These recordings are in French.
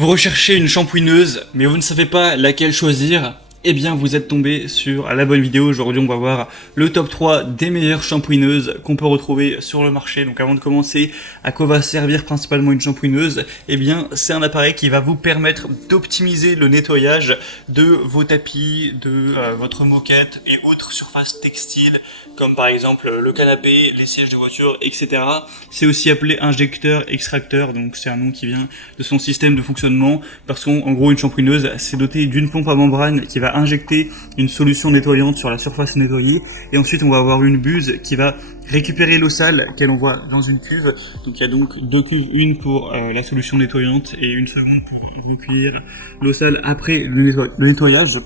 Vous recherchez une shampooineuse, mais vous ne savez pas laquelle choisir? Eh bien, vous êtes tombé sur la bonne vidéo. Aujourd'hui, on va voir le top 3 des meilleures shampooineuses qu'on peut retrouver sur le marché. Donc, avant de commencer, à quoi va servir principalement une shampooineuse? Eh bien, c'est un appareil qui va vous permettre d'optimiser le nettoyage de vos tapis, de votre moquette et autres surfaces textiles, comme par exemple le canapé, les sièges de voiture, etc. C'est aussi appelé injecteur-extracteur, donc c'est un nom qui vient de son système de fonctionnement, parce qu'en gros, une shampooineuse, c'est doté d'une pompe à membrane qui va injecter une solution nettoyante sur la surface nettoyée, et ensuite on va avoir une buse qui va récupérer l'eau sale qu'elle envoie dans une cuve. Donc il y a donc deux cuves, une pour la solution nettoyante et une seconde pour recueillir l'eau sale après le nettoyage.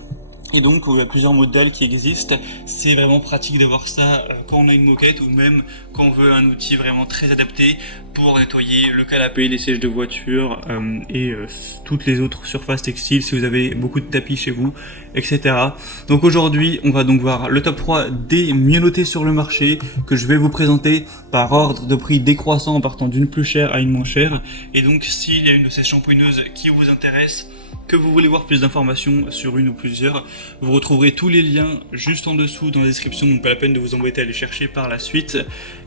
Et donc, il y a plusieurs modèles qui existent. C'est vraiment pratique d'avoir ça quand on a une moquette ou même quand on veut un outil vraiment très adapté pour nettoyer le canapé, les sièges de voiture et toutes les autres surfaces textiles si vous avez beaucoup de tapis chez vous, etc. Donc aujourd'hui, on va donc voir le top 3 des mieux notés sur le marché que je vais vous présenter par ordre de prix décroissant en partant d'une plus chère à une moins chère. Et donc, s'il y a une de ces shampooineuses qui vous intéresse, que vous voulez voir plus d'informations sur une ou plusieurs, vous retrouverez tous les liens juste en dessous dans la description, donc pas la peine de vous embêter à les chercher par la suite.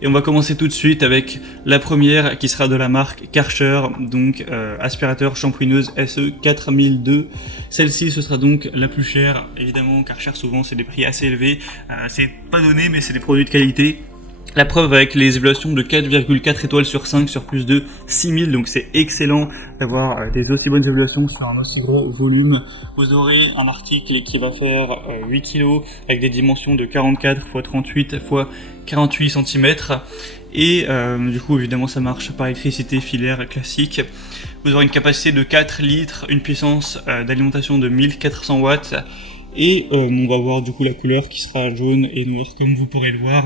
Et on va commencer tout de suite avec la première qui sera de la marque Karcher, donc aspirateur shampooineuse SE 4002. Celle-ci ce sera donc la plus chère, évidemment Karcher souvent c'est des prix assez élevés, c'est pas donné mais c'est des produits de qualité. La preuve avec les évaluations de 4,4 étoiles sur 5 sur plus de 6000, donc c'est excellent d'avoir des aussi bonnes évaluations sur un aussi gros volume. Vous aurez un article qui va faire 8 kg avec des dimensions de 44 x 38 x 48 cm. Et du coup évidemment ça marche par électricité filaire classique. Vous aurez une capacité de 4 litres, une puissance d'alimentation de 1400 watts. Et on va voir du coup la couleur qui sera jaune et noire comme vous pourrez le voir.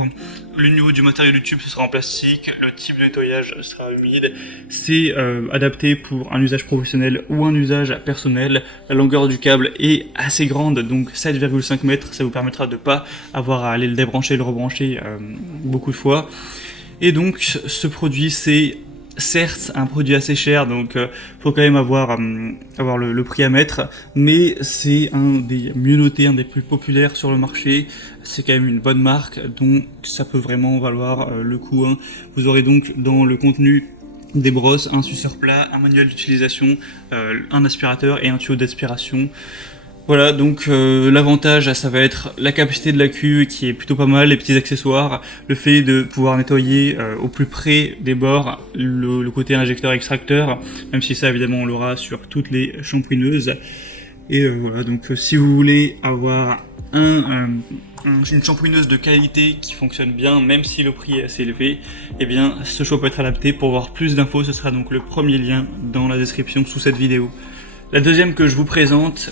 Le niveau du matériau du tube ce sera en plastique, le type de nettoyage sera humide. C'est adapté pour un usage professionnel ou un usage personnel. La longueur du câble est assez grande, donc 7,5 mètres. Ça vous permettra de ne pas avoir à aller le débrancher et le rebrancher beaucoup de fois. Et donc ce produit c'est certes un produit assez cher, donc faut quand même avoir le prix à mettre, mais c'est un des mieux notés, un des plus populaires sur le marché. C'est quand même une bonne marque, donc ça peut vraiment valoir le coup. Vous aurez donc dans le contenu des brosses, un suceur plat, un manuel d'utilisation, un aspirateur et un tuyau d'aspiration. Voilà, donc l'avantage, ça va être la capacité de la cuve qui est plutôt pas mal, les petits accessoires, le fait de pouvoir nettoyer au plus près des bords, le côté injecteur-extracteur, même si ça évidemment on l'aura sur toutes les shampooineuses. Et voilà, donc si vous voulez avoir une shampooineuse de qualité qui fonctionne bien, même si le prix est assez élevé, eh bien ce choix peut être adapté. Pour voir plus d'infos, ce sera donc le premier lien dans la description sous cette vidéo. La deuxième que je vous présente,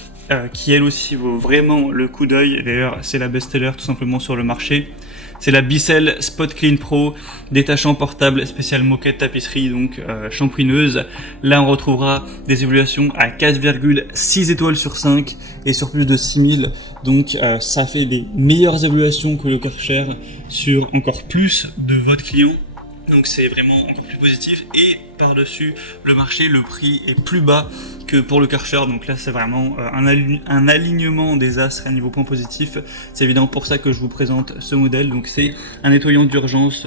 qui elle aussi vaut vraiment le coup d'œil, d'ailleurs c'est la best-seller tout simplement sur le marché, c'est la Bissell Spot Clean Pro, détachant portable spécial moquette tapisserie, donc shampooineuse. Là on retrouvera des évaluations à 4,6 étoiles sur 5 et sur plus de 6000, donc ça fait des meilleures évaluations que le Karcher sur encore plus de votre client. Donc c'est vraiment encore plus positif, et par-dessus le marché, le prix est plus bas que pour le Karcher, donc là c'est vraiment un alignement des astres à niveau point positif. C'est évidemment pour ça que je vous présente ce modèle. Donc c'est un nettoyant d'urgence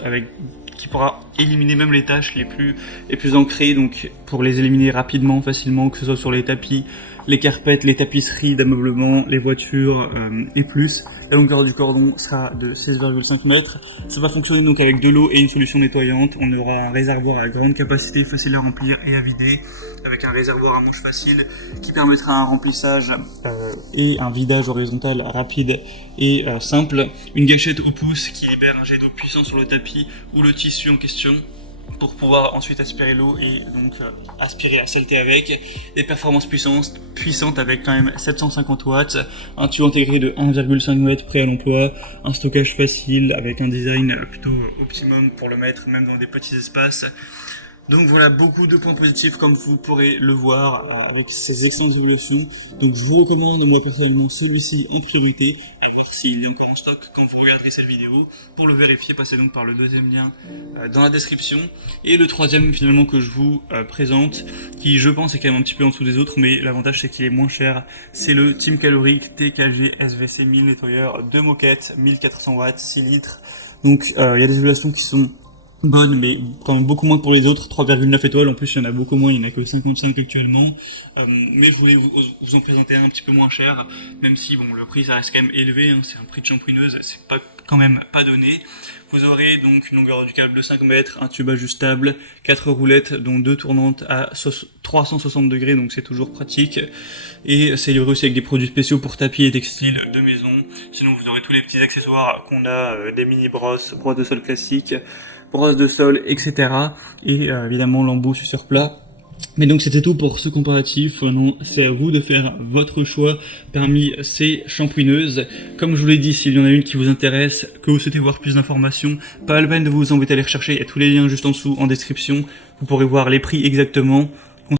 qui pourra éliminer même les tâches les plus ancrées, donc pour les éliminer rapidement, facilement, que ce soit sur les tapis, les carpettes, les tapisseries d'ameublement, les voitures et plus. La longueur du cordon sera de 6,5 mètres. Ça va fonctionner donc avec de l'eau et une solution nettoyante. On aura un réservoir à grande capacité, facile à remplir et à vider, avec un réservoir à manche facile qui permettra un remplissage et un vidage horizontal rapide et simple. Une gâchette au pouce qui libère un jet d'eau puissant sur le tapis ou le tissu en question, pour pouvoir ensuite aspirer l'eau et donc aspirer la saleté avec. Des performances puissantes avec quand même 750 watts, un tuyau intégré de 1,5 m prêt à l'emploi, un stockage facile avec un design plutôt optimum pour le mettre même dans des petits espaces. Donc voilà, beaucoup de points positifs comme vous pourrez le voir avec ces excellentes évolutions. Donc je vous recommande moi personnellement celui-ci en priorité. s'il est encore en stock quand vous regarderez cette vidéo. Pour le vérifier, passez donc par le deuxième lien dans la description. Et le troisième finalement que je vous présente, qui je pense est quand même un petit peu en dessous des autres, mais l'avantage c'est qu'il est moins cher, c'est le Team Caloric TKG SVC 1000 nettoyeur de moquette, 1400 watts, 6 litres. Donc il y a des évaluations qui sont bonne, mais quand même beaucoup moins que pour les autres, 3,9 étoiles, en plus il y en a beaucoup moins, il n'y en a que 55 actuellement, mais je voulais vous en présenter un petit peu moins cher, même si bon, le prix ça reste quand même élevé, hein, c'est un prix de shampooineuse, c'est pas, quand même pas donné. Vous aurez donc une longueur du câble de 5 mètres, un tube ajustable, 4 roulettes dont 2 tournantes à 360 degrés, donc c'est toujours pratique, et c'est livré aussi avec des produits spéciaux pour tapis et textiles de maison. Sinon vous aurez tous les petits accessoires qu'on a, des mini brosses, brosses de sol classiques, brosse de sol, etc. Et évidemment l'embout sur plat. Mais donc c'était tout pour ce comparatif. Maintenant c'est à vous de faire votre choix parmi ces shampooineuses. Comme je vous l'ai dit, s'il y en a une qui vous intéresse, que vous souhaitez voir plus d'informations, pas la peine de vous embêter à les rechercher, il y a tous les liens juste en dessous en description. Vous pourrez voir les prix exactement.